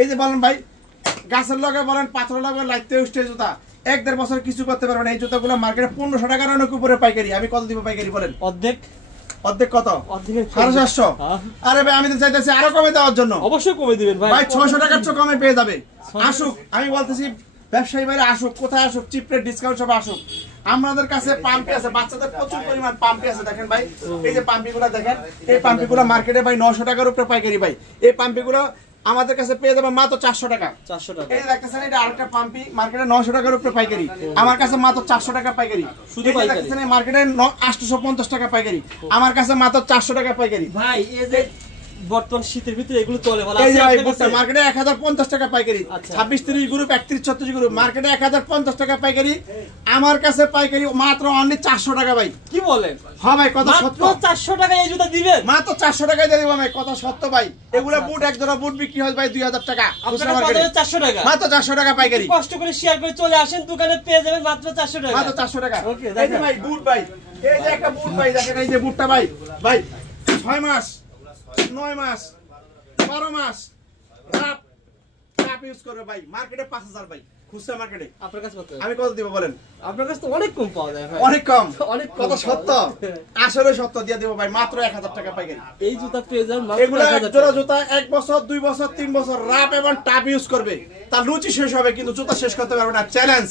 এই যে বলেন ভাই গাছের লগে বলেন পাথর লগে লাইতে উঠে জুতা 1-1.5 বছর কিছু করতে পারবে না। এই জুতাগুলো মার্কেটে 1500 টাকার অনেক উপরে পাইকারি। আমি কত দিব পাইকারি বলেন? অর্ধেক কত? 750। আরে ভাই আমি তো চাইতেছি আরো কমে দেওয়ার জন্য। অবশ্যই কমে দিবেন ভাই। ভাই 600 টাকার চেয়ে কমে পেয়ে যাবে। আসুক, আমি বলতেছি ব্যবসায়ী ভাইরা আসুক, কোথায় আসুক, চিপ রেট ডিসকাউন্ট সব আসুক। আমাদের কাছে পাম্পি আছে, বাচ্চাদের প্রচুর পরিমাণ পাম্পি আছে। দেখেন ভাই এই যে পাম্পিগুলো দেখেন, এই পাম্পিগুলো মার্কেটে ভাই 900 টাকার উপরে পাইকারি ভাই। এই পাম্পিগুলো আমাদের কাছে পেয়ে যাবে মাত্র 400 টাকা। 400 টাকা। এই দেখতেছেন এটা আরেকটা পাম্পি মার্কেটে 900 টাকার উপরে পাইকারি, আমার কাছে মাত্র 400 টাকা পাইকারি। শুধু পাইকারি দেখতেছেন মার্কেটে 850 টাকা পাইকারি, আমার কাছে মাত্র 400 টাকা পাইকারি। ভাই এই যে বর্তমান শীতের ভিতরে এগুলো চলে বলা আছে। এই যে ভাই বুটটা মার্কেটে 1050 টাকা পাইকারি, 26-30 গ্রুপ 31-36 গ্রুপ মার্কেটে 1050 টাকা পাইকারি, আমার কাছে পাইকারি মাত্র অনলি 400 টাকা ভাই। কি বলেন? হ্যাঁ ভাই কথা সত্য। মাত্র 400 টাকায় এই জুতা দিবেন? মাত্র 400 টাকায় দিয়ে দিব ভাই, কথা সত্য ভাই। এগুলা বুট এক জোড়া বুট বিক্রি হয় ভাই 2000 টাকা, আপনারা কত? 400 টাকা। মাত্র 400 টাকা পাইকারি। কষ্ট করে শেয়ার করে চলে আসেন দোকানে, পেয়ে যাবেন মাত্র 400 টাকা। মাত্র 400 টাকা। এই যে ভাই বুট ভাই, এই যে একটা বুট ভাই দেখেন, এই যে বুটটা ভাই 6 মাস 9 মাস 12 মাস রাপ ইউজ করবে ভাই। মার্কেটে 5000 ভাই খুচরা মার্কেটে। আপনার কাছে কত? আমি কত দিব বলেন? আপনার কাছে তো অনেক কম পাওয়া যায় ভাই। অনেক কম, অনেক কত সত্য, আসলে সত্য দিয়ে দেব ভাই মাত্র 1000 টাকা পাইকারি। এই জুতা পেয়ে যান মাত্র 1000 টাকা। এগুলা জোড়া জুতা 1 বছর 2 বছর 3 বছর রাপ এবং টাপ ইউজ করবে, তার রুচি শেষ হবে কিন্তু জুতা শেষ করতে পারবে না। চ্যালেঞ্জ।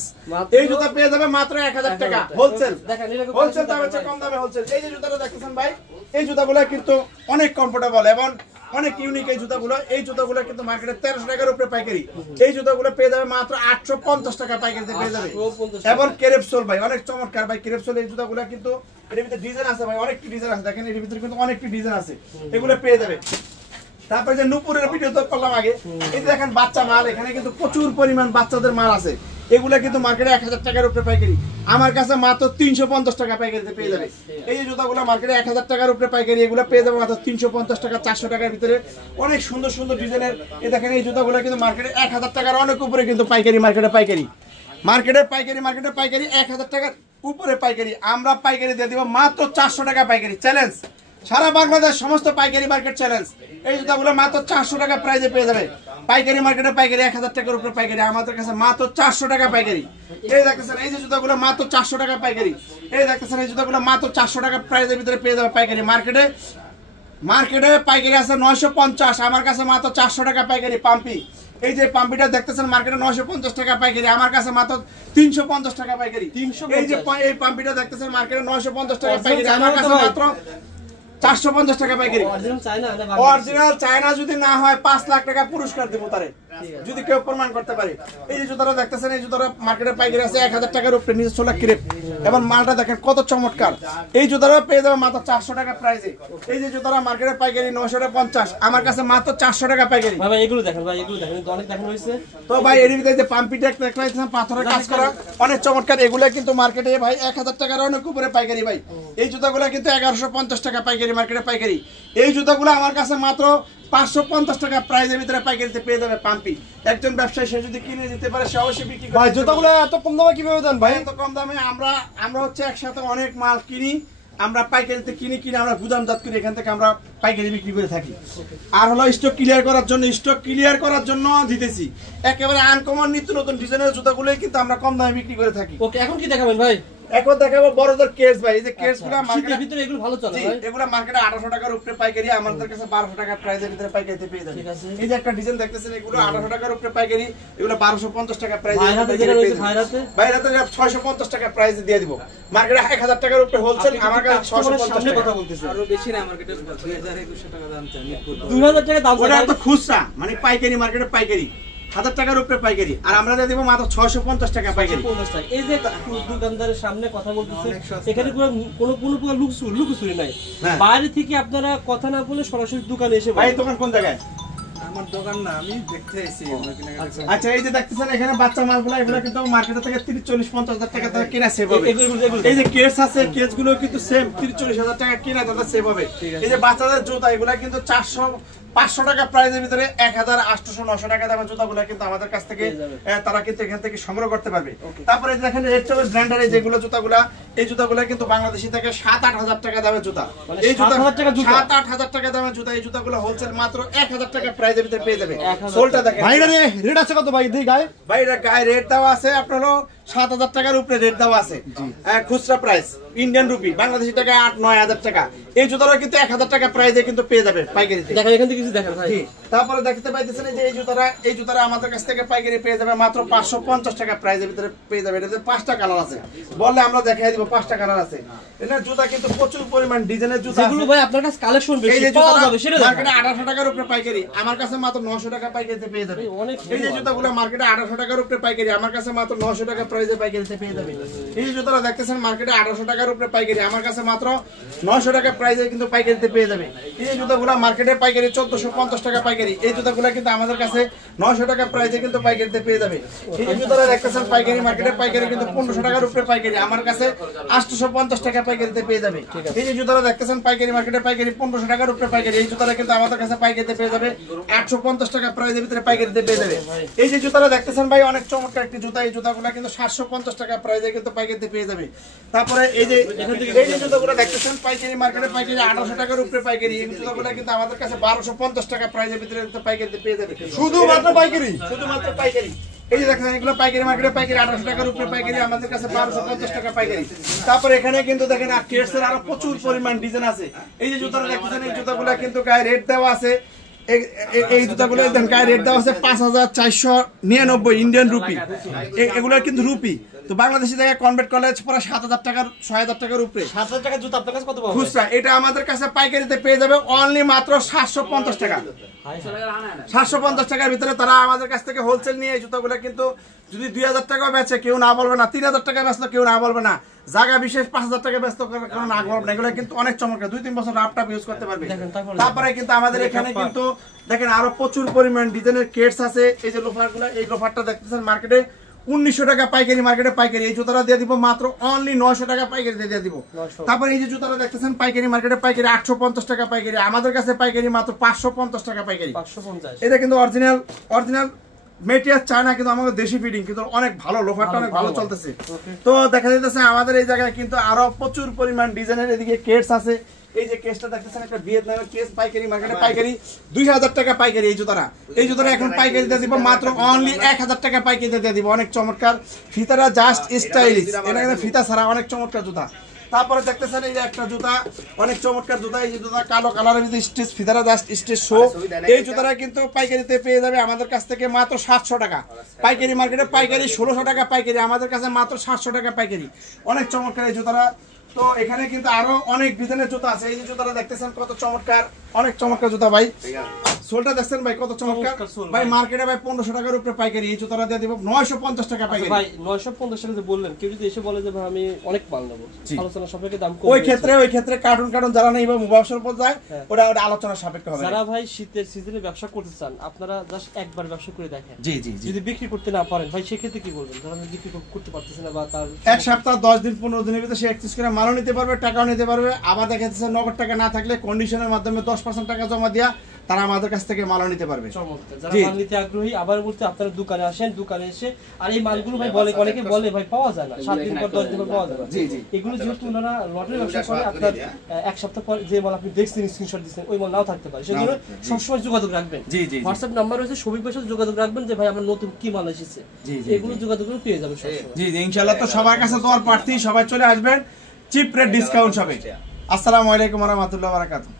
এই জুতা পেয়ে যাবে মাত্র 1000 টাকা হোলসেল। দেখেন এটা হোলসেল দামে চেয়ে কম দামে হোলসেল। এই যে জুতাটা দেখতেছেন ভাই, এই জুতাগুলো কিন্তু অনেক কমফোর্টেবল এবং অনেক ইউনিক। এই জুতাগুলো কিন্তু মার্কেটে 1300 টাকার উপরে পাইকারি। এই জুতাগুলো পেয়ে যাবে মাত্র 850 টাকা পাইকারিতে পেয়ে যাবে। এবং কেরেপসোল ভাই অনেক চমৎকার ভাই কেরেপসোল। এই জুতাগুলো কিন্তু এর ভিতরে ডিজাইন আছে ভাই, অনেকটি ডিজাইন আছে। দেখেন এর ভিতরে কিন্তু অনেকটি ডিজাইন আছে, এগুলো পেয়ে যাবে। তারপরে যে নুপুরের ভিডিও তো করলাম আগে, এই যে দেখেন বাচ্চা মাল, এখানে কিন্তু প্রচুর পরিমাণ বাচ্চাদের মাল আছে। এগুলা কিন্তু মার্কেটে 1000 টাকার উপরে পাইকারি, আমার কাছে মাত্র 350 টাকা পাইকারিতে পেয়ে যাবে। এই যে জুতাগুলো মার্কেটে 1000 টাকার উপরে পাইকারি, এগুলো পেয়ে যাবে মাত্র 350 টাকা 400 টাকার ভিতরে। অনেক সুন্দর সুন্দর ডিজাইনের এই দেখেন এই জুতাগুলো কিন্তু মার্কেটে 1000 টাকার অনেক উপরে কিন্তু পাইকারি। মার্কেটে পাইকারি 1000 টাকার উপরে পাইকারি। আমরা পাইকারি দিয়ে দিব মাত্র 400 টাকা পাইকারি। চ্যালেঞ্জ, সারা বাংলাদেশ সমস্ত পাইকারি মার্কেট চ্যালেঞ্জ। এই জুতাগুলো মাত্র 400 টাকা প্রাইজে পেয়ে যাবে পাইকারি মার্কেটে পাইকারি 1000 টাকার উপরে পাইকারি, আমাদের কাছে মাত্র 400 টাকা পাইকারি। এই দেখতেছেন এই যে জুতাগুলো মাত্র 400 টাকা পাইকারি। এই দেখতেছেন এই জুতাগুলো মাত্র 400 টাকা প্রাইজের ভিতরে পেয়ে যাবে পাইকারি। মার্কেটে পাইকারি আছে 950, আমার কাছে মাত্র 400 টাকা পাইকারি পাম্পি। এই যে পাম্পিটা দেখতেছেন মার্কেটে 950 টাকা পাইকারি, আমার কাছে মাত্র 350 টাকা পাইকারি। এই যে এই পাম্পিটা দেখতেছেন মার্কেটে 950 টাকা পাইকারি, আমার কাছে মাত্র 450 টাকা পাইকারি। অরিজিনাল চায়না যদি না হয় 5 লাখ টাকা পুরস্কার দেব তারে, যদি কেউ প্রমাণ করতে পারে। এই যে জুতাটা দেখতেছেন এই জুতাটা মার্কেটে পাইকারি আছে 1000 টাকার উপরে, নিচে 16 ক্রেপ এবং মালটা দেখেন কত চমৎকার। এই জুতাটা পেয়ে যাবে মাত্র 400 টাকা প্রাইসে। এই যে জুতাটা মার্কেটে পাইকারি 950, আমার কাছে মাত্র 400 টাকা পাইকারি। ভাই এগুলো দেখেন ভাই, এগুলো দেখেন অনেক দেখানো হয়েছে তো ভাই। এর ভিতরে যে পাম্পিটা দেখলাম পাথরের কাজ করা অনেক চমৎকার, এগুলো কিন্তু মার্কেটে ভাই 1000 টাকার অনেক উপরে পাইকারি ভাই। এই জুতাগুলো কিন্তু 1150 টাকা পাইকারি মার্কেটে পাইকারি। এই জুতাগুলো আমার কাছে মাত্র 550 টাকা প্রাইজের ভিতরে পাইকারিতে পেয়ে যাবে পাম্পি। একজন ব্যবসায়ী সে যদি কিনে দিতে পারে সে অবশ্যই বিক্রি করে। ভাই জুতাগুলো এত কম দামে কিভাবে দেন ভাই? এত কম দামে আমরা হচ্ছে একসাথে অনেক মাল কিনি, আমরা পাইকারিতে কিনে আমরা গুদামজাত করি, এখান থেকে আমরা পাইকারি বিক্রি করে থাকি। আর হলো স্টক ক্লিয়ার করার জন্য দিতেছি একেবারে আনকমন নিত্য নতুন ডিজাইনের জুতাগুলোই কিন্তু আমরা কম দামে বিক্রি করে থাকি। ওকে এখন কি দেখাবেন ভাই? এখন দেখাবো বড়দের কেস ভাই। এই যে কেসগুলো মার্কেটের ভিতরে এগুলো ভালো চলে ভাই। এগুলো মার্কেটে 1800 টাকার উপরে পাইকারি, আমাদের কাছে 1200 টাকা প্রাইজের ভিতরে পাইকারিতে পেয়ে যাবেন। এই যে একটা ডিজাইন দেখতেছেন এগুলো 1800 টাকার উপরে পাইকারি, এগুলো 1250 টাকা প্রাইজে বাইরেতে 650 টাকা প্রাইজে দিয়ে দিব। মার্কেটে 1000 টাকার উপরে হোলসেল, আমার কাছে 650 টাকা কথা বলতেছি। আরো বেশি না, মার্কেটে 2200 টাকা দাম চাই। 2000 টাকা দাম ওটা তো খুচরা, মানে পাইকারি মার্কেটে পাইকারি 1000 টাকার উপরে পাইকারি, আর আমরা দিয়ে দেব মাত্র 650 টাকা পাইকারি। এই যে দোকানদারের সামনে কথা বলতেছে, এখানে কোনো প্রকার লুকোচুরি নাই। বাইরে থেকে আপনারা কথা না বলে সরাসরি দোকানে এসে। ভাই দোকান কোন জায়গায়? আমার দোকান না, আমি দেখতে আইছি। আচ্ছা এই যে দেখতেছেন এখানে বাচ্চা মালগুলো, এগুলো কিন্তু মার্কেটে থেকে 30, 40, 50 হাজার টাকা থেকে কেনা সেভ হবে। এই যে কেস আছে, কেসগুলো কিন্তু সেম 30, 40 হাজার টাকা কেনা দাদা সেভ হবে। এই যে বাচ্চাদের জুতা, এগুলো কিন্তু 400, 500 টাকা প্রাইজের ভিতরে 1800-900 টাকা দামের জুতাগুলো কিন্তু আমাদের কাছ থেকে তারা কিন্তু এখান থেকে সংগ্রহ করতে পারবে। তারপরে দেখেন রেড চয়েস ব্র্যান্ডের যেগুলো জুতাগুলা, এই জুতাগুলো কিন্তু বাংলাদেশি থেকে 7-8 হাজার টাকা দামের জুতা। এই জুতা 7-8 হাজার টাকা দামের জুতা, এই জুতাগুলো হোলসেল মাত্র 1000 টাকা প্রাইজের ভিতরে পেয়ে যাবে। সোলটা দেখেন ভাই রেট আছে কত ভাই দেখি গায়ে? ভাই এটা গায়ে রেট দেওয়া আছে আপনার 7,000 টাকার উপরে রেট দেওয়া আছে খুচরা প্রাইস, ইন্ডিয়ান রুপি, বাংলাদেশি টাকা 8-9 হাজার টাকা। এই জুতাটা কিন্তু 1000 টাকা প্রাইসে কিন্তু পেয়ে যাবে পাইকারিতে। দেখেন এখান থেকে কিছু দেখেন ভাই। তারপরে দেখতে পাইতেছেন যে এই জুতারা আমাদের কাছ থেকে পাইকারি পেয়ে যাবে মাত্র 550 টাকা প্রাইসের ভিতরে পেয়ে যাবে। এটাতে 5টা কালার আছে, বললে আমরা দেখাই দিব 5টা কালার আছে। এটা জুতা কিন্তু প্রচুর পরিমাণ ডিজাইনের জুতা যেগুলো ভাই আপনার কাছে কালেকশন বেশি পাওয়া যাবে সেটা দেখেন। মার্কেটে 1800 টাকার উপরে পাইকারি, আমার কাছে মাত্র 900 টাকা পাইকারিতে পেয়ে যাবে। এই যে জুতাগুলো মার্কেটে 1800 টাকার উপরে পাইকারি, আমার কাছে মাত্র 900 টাকা প্রাইসে পাইকারিতে পেয়ে যাবে। এই যে জুতাটা দেখতেছেন মার্কেটে 1800 টাকার উপরে পাইকারি, আমার কাছে মাত্র 900 টাকা প্রাইসে কিন্তু পাইকারিতে পেয়ে যাবে। এই যে জুতাগুলো মার্কেটে পাইকারি 1450 টাকা পাইকারি, এই জুতাগুলো কিন্তু আমাদের কাছে 900 টাকা প্রাইসে কিন্তু পাইকারিতে পেয়ে যাবে। এই যে জুতাটা দেখতেছেন পাইকারি মার্কেটে পাইকারি কিন্তু 1500 টাকার উপরে পাইকারি, আমার কাছে 850 টাকা পাইকারিতে পেয়ে যাবে। এই যে জুতাটা দেখতেছেন পাইকারি মার্কেটে পাইকারি 1500 টাকার উপরে পাইকারি, এই জুতাটা কিন্তু আমাদের কাছে পাইকারিতে পেয়ে যাবে 850 টাকা প্রাইসের ভিতরে পাইকারিতে পেয়ে যাবে। এই যে জুতাটা দেখতেছেন ভাই অনেক চমৎকার একটি জুতা, এই জুতাগুলো কিন্তু 750 টাকা প্রাইসে কিন্তু পাইকারিতে পেয়ে যাবে। তারপরে এই যে জুতাগুলো দেখতেছেন পাইকারি মার্কেটে পাইকারি 1800 টাকার উপরে পাইকারি, এই জুতাগুলো কিন্তু আমাদের কাছে 1250 টাকা প্রাইসের ভিতরে পাইকারিতে পেয়ে যাবে। শুধুমাত্র পাইকারি, শুধুমাত্র পাইকারি। এই যে দেখেন এগুলো পাইকারি মার্কেটে পাইকারি 1800 টাকার উপরে পাইকারি, আমাদের কাছে 1250 টাকা পাইকারি। তারপরে এখানে কিন্তু দেখেন কেটসের আরো প্রচুর পরিমাণ ডিজাইন আছে। এই যে জুতাটা দেখতেছেন এই জুতাগুলো কিন্তু গায়ে রেট দেওয়া আছে, এই জুতাগুলো গায়ে রেট দেওয়া আছে 5499 ইন্ডিয়ান রুপি, এগুলো কিন্তু রুপি। তো বাংলাদেশি থেকে কনভার্ট করলে পুরো 7000 টাকার 6000 টাকার উপরে 7000 টাকা জুতা আপনার কাছে কত পাবো খুচরা। এটা আমাদের কাছে পাইকারিতে পেয়ে যাবে অনলি মাত্র 750 টাকা। 750 টাকার ভিতরে তারা আমাদের কাছ থেকে হোলসেল নিয়ে এই জুতাগুলো কিন্তু যদি 2000 টাকাও বেচে কেউ না বলবে না, 3000 টাকা বেচলো কেউ না বলবে না, জায়গা বিশেষ 5000 টাকা বেচতে কেউ না বলবে না। এগুলো কিন্তু অনেক চমৎকার, 2-3 বছর রাফটাপ ইউজ করতে পারবে। তারপরে কিন্তু আমাদের এখানে কিন্তু দেখেন আরো প্রচুর পরিমাণ ডিজাইনের কেটস আছে। এই যে লোফারগুলো, এই লোফারটা দেখতেছেন মার্কেটে 1900 টাকা পাইকারি, মার্কেটে পাইকারি, এই জুতাটা দিয়ে দিব মাত্র অনলি 900 টাকা পাইকারি দিয়ে দিব। তারপরে এই যে জুতাটা দেখতেছেন পাইকারি মার্কেটে পাইকারি 850 টাকা পাইকারি, আমাদের কাছে পাইকারি মাত্র 550 টাকা পাইকারি। 550 এটা কিন্তু অরিজিনাল মেটেরিয়াল চায়না, কিন্তু আমাদের দেশি ফিটিং, কিন্তু অনেক ভালো, লোফারটা অনেক ভালো চলতেছে। তো দেখা যাইতেছে আমাদের এই জায়গায় কিন্তু আরো প্রচুর পরিমাণ ডিজাইনের এদিকে কেটস আছে। এই যে কেসটা দেখতেছেন একটা ভিয়েতনামের কেস, পাইকারি মার্কেটে পাইকারি 2000 টাকা পাইকারি। এই জুতাটা এখন পাইকারি দিয়ে দিব মাত্র অনলি 1000 টাকা পাইকারি দিয়ে দিব। অনেক চমৎকার, ফিতাটা জাস্ট স্টাইলিশ, এটা কিন্তু ফিতা ছাড়া অনেক চমৎকার জুতা। তারপরে দেখতেছেন এই যে একটা জুতা, অনেক চমৎকার জুতা, এই যে জুতা কালো কালারের ভিতরে স্টিচ, ফিতাটা জাস্ট স্টিচ শো। এই জুতাটা কিন্তু পাইকারিতে পেয়ে যাবে আমাদের কাছ থেকে মাত্র 700 টাকা পাইকারি, মার্কেটে পাইকারি 1600 টাকা পাইকারি, আমাদের কাছে মাত্র 700 টাকা পাইকারি। অনেক চমৎকার এই জুতাটা। তো এখানে কিন্তু আরো অনেক ডিজাইনের জুতা আছে। এই যে জুতাটা দেখতেছেন কত চমৎকার, অনেক চমৎকার জুতা ভাই। সোলটা দেখছেন ভাই কত চমৎকার ভাই, মার্কেটে ভাই 1500 টাকার উপরে পাইকারি, এই জুতাটা দিয়ে দিব 950 টাকা পাইকারি। ভাই 950 টাকা যে বললেন, কেউ যদি এসে বলে যে ভাই আমি অনেক মাল নেব, আলোচনা সাপেক্ষে দাম কম, ওই ক্ষেত্রে কার্টুন যারা নেই বা ব্যবসার উপর যায় ওটা আলোচনা সাপেক্ষে হবে। যারা ভাই শীতের সিজনে ব্যবসা করতে চান, আপনারা জাস্ট একবার ব্যবসা করে দেখেন। জি জি, যদি বিক্রি করতে না পারেন ভাই সেক্ষেত্রে কি বলবেন? যারা বিক্রি করতে পারতেছে না বা তার 1 সপ্তাহ 10 দিন 15 দিনের ভিতরে সে এক্সচেঞ্জ করে মালও নিতে পারবে, টাকাও নিতে পারবে। আবার দেখা যাচ্ছে নগদ টাকা না থাকলে কন্ডিশনের মাধ্যমে 10% টাকা জমা দিয়া তারা আমাদের কাছ থেকে মালও নিতে পারবে। যারা মাল নিতে আগ্রহী আবার বলতে আপনারা দোকানে আসেন, দোকানে এসে আর এই মালগুলো ভাই বলে অনেকে বলে ভাই পাওয়া যায় না, 7 দিন পর 10 দিন পর পাওয়া যাবে। জি জি, এগুলো যেহেতু ওনারা লটারি ব্যবসা করে, আপনার 1 সপ্তাহ পর যে মাল আপনি দেখছেন স্ক্রিনশট দিচ্ছেন ওই মাল নাও থাকতে পারে, সেজন্য সবসময় যোগাযোগ রাখবেন। জি জি, হোয়াটসঅ্যাপ নাম্বার রয়েছে, সবিক ভাইয়ের সাথে যোগাযোগ রাখবেন যে ভাই আমার নতুন কি মাল এসেছে, এগুলো যোগাযোগগুলো পেয়ে যাবেন সবসময়। জি জি, ইনশাআল্লাহ। তো সবার কাছে দোয়ার প্রার্থী, সবাই চলে আসবেন, চিপ রেট ডিসকাউন্ট হবে। আসসালামু আলাইকুম ওয়া রাহমাতুল্লাহি ওয়া বারাকাতুহু।